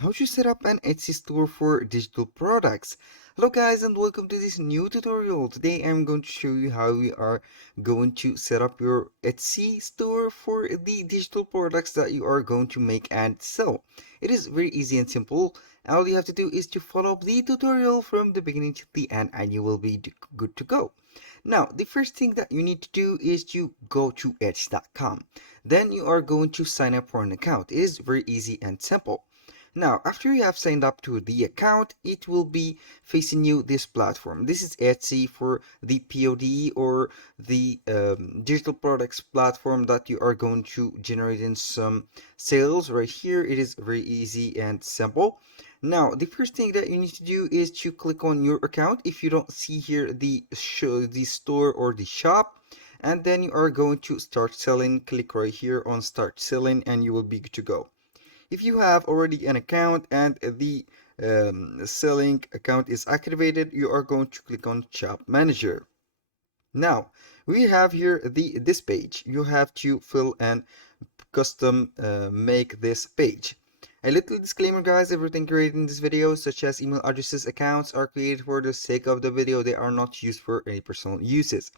how to set up an Etsy store for digital products. Hello guys and welcome to this new tutorial. Today I'm going to show you how we are going to set up your Etsy store for the digital products that you are going to make and sell. It is very easy and simple. All you have to do is to follow the tutorial from the beginning to the end and you will be good to go. Now, the first thing that you need to do is to go to Etsy.com. Then you are going to sign up for an account. It is very easy and simple. Now, after you have signed up to the account, it will be facing you this platform. This is Etsy for the POD or the digital products platform that you are going to generate in some sales. Right here, it is very easy and simple. Now, the first thing that you need to do is to click on your account. If you don't see here the store or the shop, and then you are going to start selling, click right here on start selling and you will be good to go. If you have already an account and the selling account is activated, you are going to click on Shop Manager. Now, we have here this page. You have to fill and custom make this page. A little disclaimer guys, everything created in this video such as email addresses, accounts are created for the sake of the video. They are not used for any personal uses.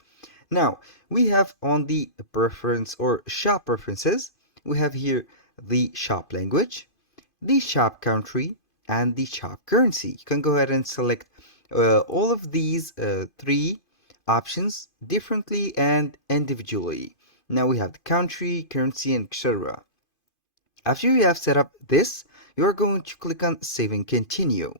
Now, we have on the preference or shop preferences, we have here the shop language, the shop country, and the shop currency. You can go ahead and select all of these three options differently and individually. Now we have the country, currency, and etc. After you have set up this, you are going to click on Save and Continue.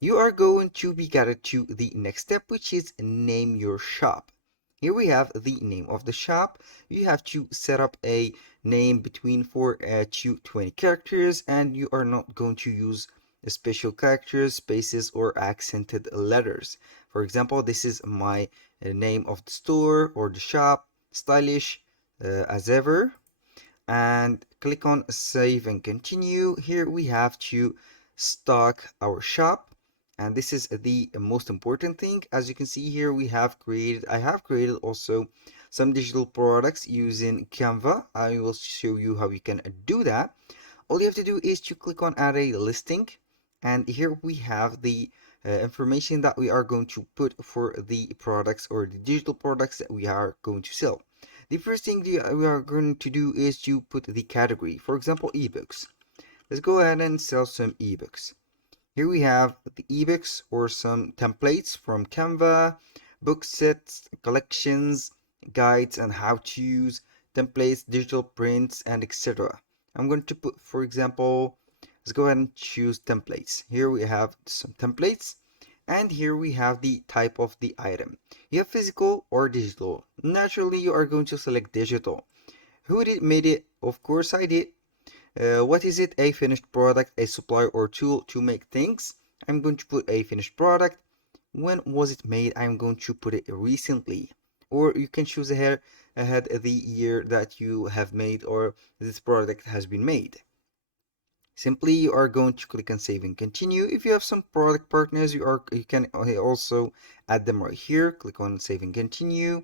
You are going to be guided to the next step, which is name your shop. Here we have the name of the shop. You have to set up a name between 4 to 20 characters, and you are not going to use special characters, spaces, or accented letters. For example, this is my name of the store or the shop, stylish as ever, and click on Save and Continue. Here we have to stock our shop, and this is the most important thing. As you can see here, I have created also some digital products using Canva. I will show you how you can do that. All you have to do is to click on Add a Listing, and here we have the information that we are going to put for the products or the digital products that we are going to sell. The first thing we are going to do is to put the category. For example, ebooks. Let's go ahead and sell some ebooks. Here we have the ebooks or some templates from Canva, book sets, collections, guides and how-tos, templates, digital prints, and etc. I'm going to put, for example, let's go ahead and choose templates. Here we have some templates. And here we have the type of the item. You have physical or digital. Naturally, you are going to select digital. Who made it? Of course, I did. What is it? A finished product, a supplier or tool to make things. I'm going to put a finished product. When was it made? I'm going to put it recently. Or you can choose ahead the year that you have made or this product has been made. Simply, you are going to click on Save and Continue. If you have some product partners, you can also add them right here. Click on Save and Continue.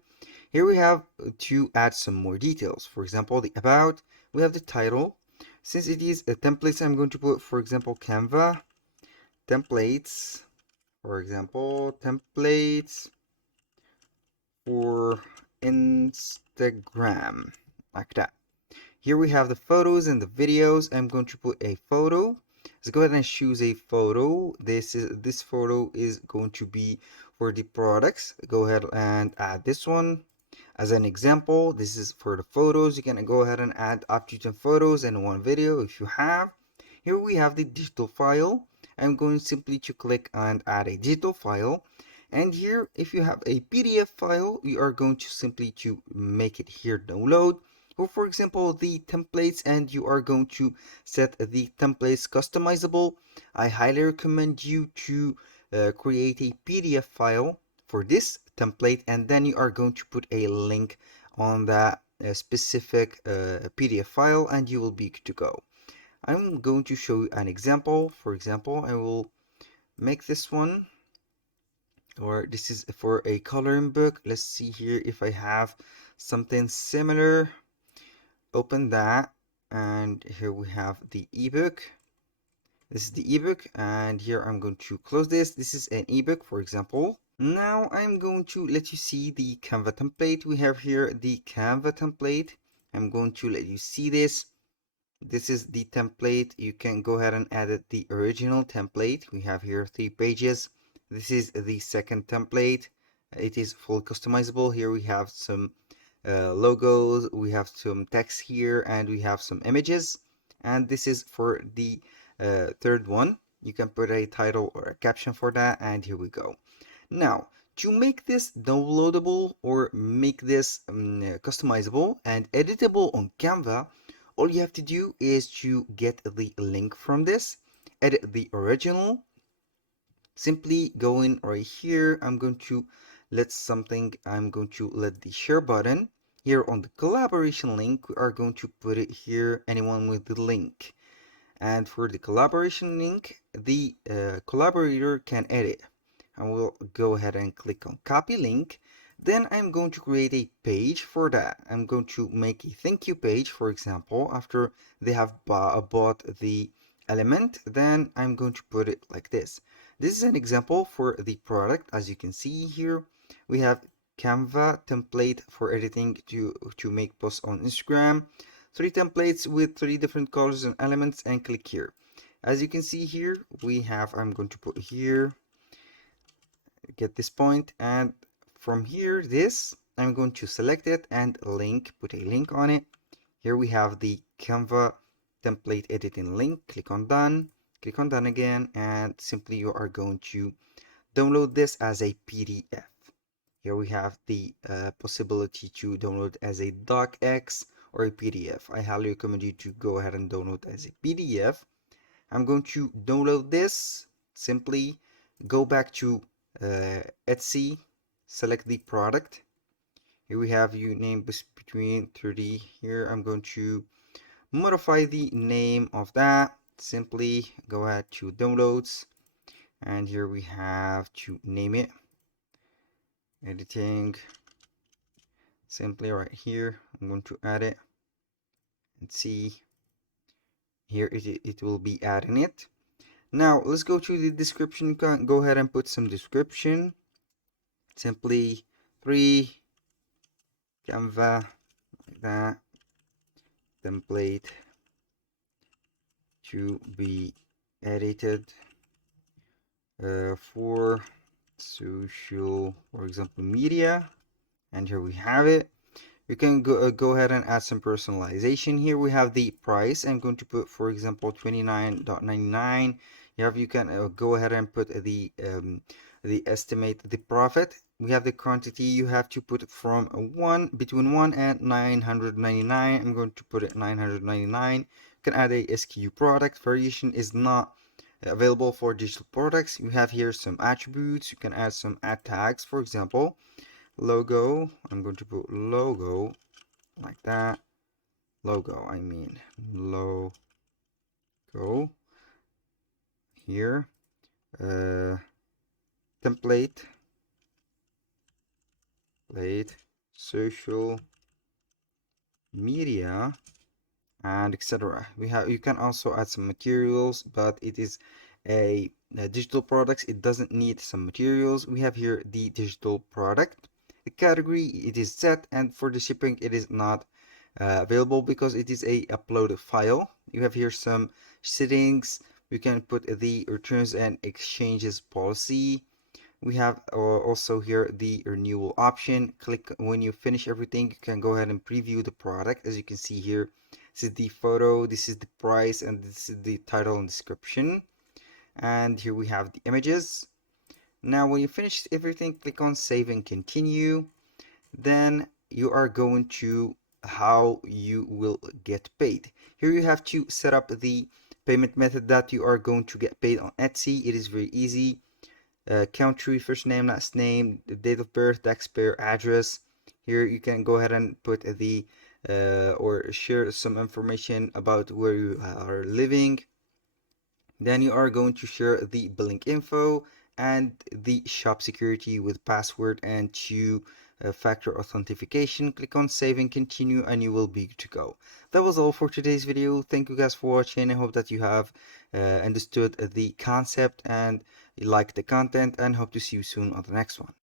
Here we have to add some more details. For example, the About. We have the title. Since it is a template, I'm going to put, for example, Canva templates. For example, templates for Instagram, like that. Here we have the photos and the videos. I'm going to put a photo. Let's go ahead and choose a photo. This photo is going to be for the products. Go ahead and add this one as an example. This is for the photos. You can go ahead and add up to 10 photos and one video if you have. Here we have the digital file. I'm going simply to click and add a digital file. And here, if you have a PDF file, you are going to simply to make it here download. Or for example, the templates, and you are going to set the templates customizable. I highly recommend you to create a PDF file for this template, and then you are going to put a link on that specific PDF file, and you will be good to go. I'm going to show you an example. For example, I will make this one, or this is for a coloring book. Let's see here if I have something similar. Open that, and here we have the ebook. This is the ebook, and here I'm going to close this. This is an ebook, for example. Now I'm going to let you see the Canva template. We have here the Canva template. I'm going to let you see this. This is the template. You can go ahead and edit the original template. We have here 3 pages. This is the second template. It is fully customizable. Here we have some logos, we have some text here, and we have some images. And this is for the third one. You can put a title or a caption for that, and here we go. Now, to make this downloadable or make this customizable and editable on Canva, all you have to do is to get the link from this, edit the original. Simply go in right here. I'm going to let the share button. Here on the collaboration link, we are going to put it here, anyone with the link. And for the collaboration link, the collaborator can edit. I will go ahead and click on copy link. Then I'm going to create a page for that. I'm going to make a thank you page, for example, after they have bought the element. Then I'm going to put it like this. This is an example for the product. As you can see here, we have Canva template for editing to make posts on Instagram. 3 templates with 3 different colors and elements, and click here. As you can see here, we have, I'm going to put here, get this point, and from here, this, I'm going to select it and put a link on it. Here we have the Canva template editing link. Click on done again, and simply you are going to download this as a PDF. Here we have the possibility to download as a docx or a PDF. I highly recommend you to go ahead and download as a PDF. I'm going to download this. Simply go back to Etsy, select the product. Here we have you name between 30. Here I'm going to modify the name of that. Simply go ahead to downloads, and here we have to name it editing. Simply right here, I'm going to add it and see here it will be adding it. Now let's go to the description. You can go ahead and put some description. Simply free Canva, like that, template to be edited for social, for example, media. And here we have it. You can go ahead and add some personalization. Here we have the price. I'm going to put, for example, 29.99. You can go ahead and put the estimate the profit. We have the quantity. You have to put from between 1 and 999. I'm going to put it 999. You can add a SKU product. Variation is not available for digital products. You have here some attributes. You can add some ad tags, for example. Logo, I'm going to put logo like that. I mean logo here. Template, social media, and etc. You can also add some materials, but it is a digital products. It doesn't need some materials. We have here the digital product. The category, it is set, and for the shipping it is not available because it is a uploaded file. You have here some settings. You can put the returns and exchanges policy. We have also here the renewal option. Click when you finish everything. You can go ahead and preview the product. As you can see here, this is the photo, this is the price, and this is the title and description. And here we have the images. Now when you finish everything, click on save and continue. Then you are going to how you will get paid. Here you have to set up the payment method that you are going to get paid on Etsy. It is very easy. Country, first name, last name, the date of birth, taxpayer, address. Here you can go ahead and put the or share some information about where you are living. Then you are going to share the billing info and the shop security with password and to factor authentication. Click on save and continue and you will be good to go. That was all for today's video. Thank you guys for watching. I hope that you have understood the concept and you like the content, and hope to see you soon on the next one.